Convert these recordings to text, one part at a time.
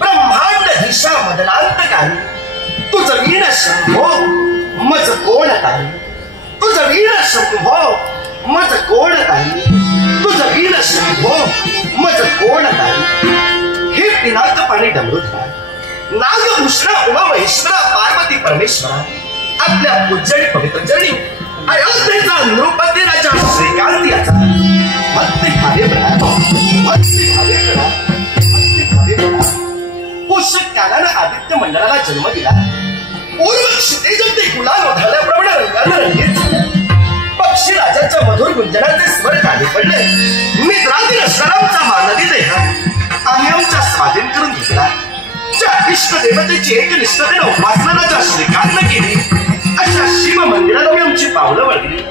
ब्रह्मांड दिशा मदनांतकारी तुझ वीण शंभो मज कोण काही तुझ वीण शंभो मज कोण काही तुझ वीण शंभो मज कोण काही हे पिनाक पाणी डमरुधरा नागभूषण उमा महेश्वरा पार्वती परमेश्वरा आपल्या पूज्य पवित्र चरणी अयोध्येचा नृपती राजा श्रीकांत याचा भक्ती भावे प्रणाम भक्ती भावे प्रणाम पोषक कालानं आदित्य मंडळाला जन्म दिला पूर्व क्षितिजते गुलाल ओढाल्याप्रमाणे रंगानं रंगीत झालं पक्षी राजाच्या मधुर गुंजनाचे स्वर काली पडले मित्रातील शरावचा मानवी देह आम्ही आमच्या स्वाधीन करून घेतला ज्या इष्ट देवतेची एकनिष्ठतेने उपासना राजा श्रीकांतनं केली अशा शिव मंदिरात आम्ही आमची पावलं वळली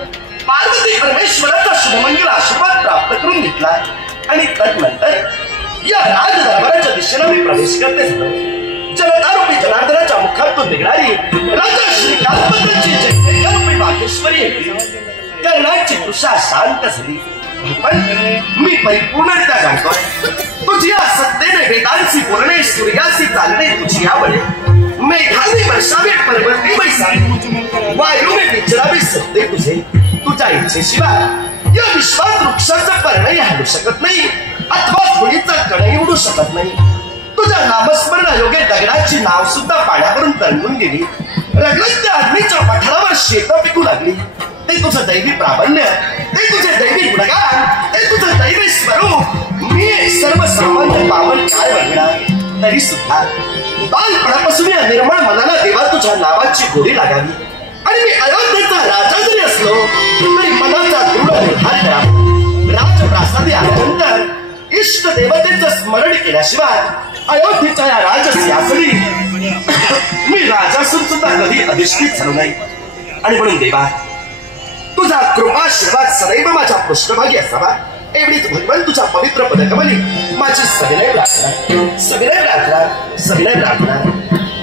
पार्वती परमेश्वराचा शुभमंगल आशीर्वाद प्राप्त करून घेतला आणि तदनंतर या राज दरबाराच्या दिशेने मी प्रवेश करते झालो जनतारूपी जनार्दनाच्या मुखातून निघणारी राजा श्रीकांतबद्दलची जयजयकारूपी वागेश्वरी ऐकली कर्णाची तृषा शांत झाली पण मी परिपूर्णरित्या जाणतोय तुझी या सत्तेने वेदांची बोलणे सूर्याची चालणे तुझी आवडे मेघाने वर्षावे पर्वती बैसावे वायूने विचरावे सत्ते तुझे तुझ्या इच्छेशिवाय या विश्वात वृक्षाचं पर्णही हलू शकत नाही अथवा धुळीचा कणही उडू शकत नाही तुझ्या नामस्मरण योगे दगडाची नाव सुद्धा पाण्यावरून तरंगून गेली रगडत्या अग्नीच्या पठारावर शेतं पिकू लागली ते तुझं दैवी प्राबल्य ते तुझे दैवी गुणगान ते तुझं दैवी स्वरूप मी सर्वसामान्य पावन काय बघणार तरी सुद्धा बालपणापासून या निर्मळ मनाला देवा तुझ्या नावाची गोडी लागावी आणि मी अयोध्येचा राजा जरी असलो तरी मनाचा दृढ निर्धार करावा राजप्रासादी आल्यानंतर इष्ट देवतेचं स्मरण केल्याशिवाय अयोध्येच्या या राजसिंहासनी मी राजासून सुद्धा कधी अधिष्ठित झालो नाही आणि म्हणून देवा तुझा कृपाशीर्वाद सदैव माझ्या पृष्ठभागी असावा एवढीच भगवान तुझ्या पवित्र पदकमली माझी सविनय प्रार्थना सविनय प्रार्थना सविनय प्रार्थना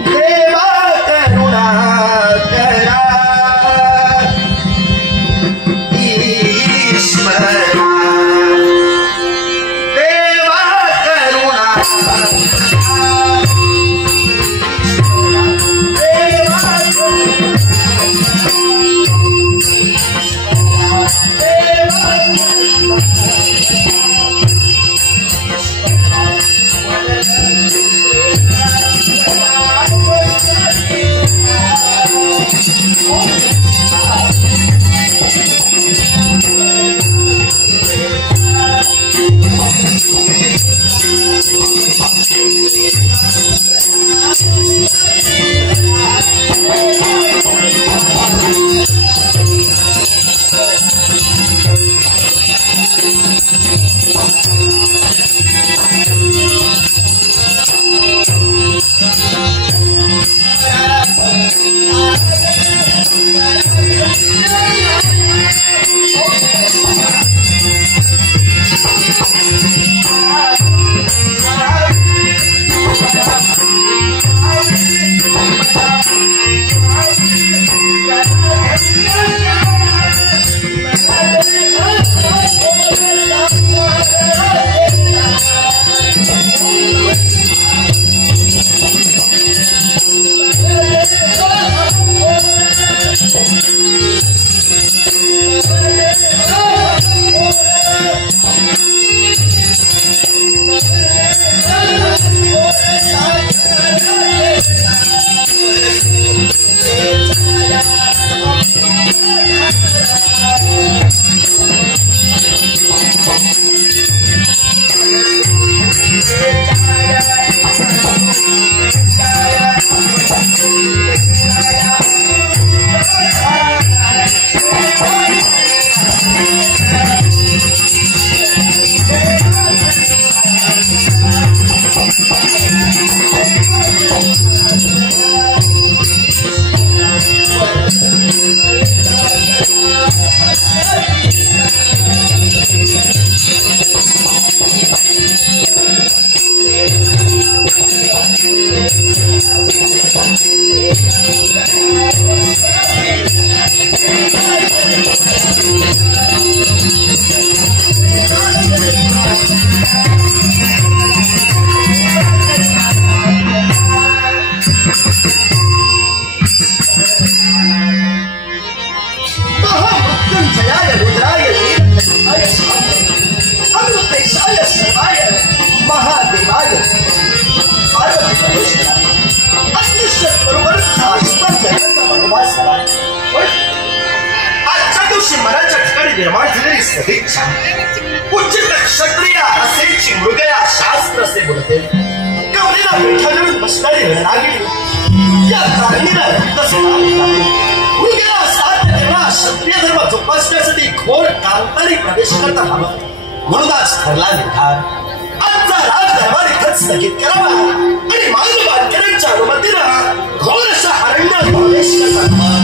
देवा करुणा करा ईश्वरा निर्माण झालेली सदिच्छा उच्च क्षत्रिय असे चिमुरगया शास्त्र असे बोलते कवलीला बैठाकडून बसणारी रणरागिणी या तारणीला मुलगया साध्य करणं क्षत्रिय धर्म जोपासण्यासाठी घोर कांतारी प्रवेश करता हवा म्हणूनच ठरला निर्धार आजचा राजदरबार इथंच स्थगित करावा आणि मानव बांधकऱ्यांच्या अनुमतीनं घोर अशा अरण्यात प्रवेश करता हवा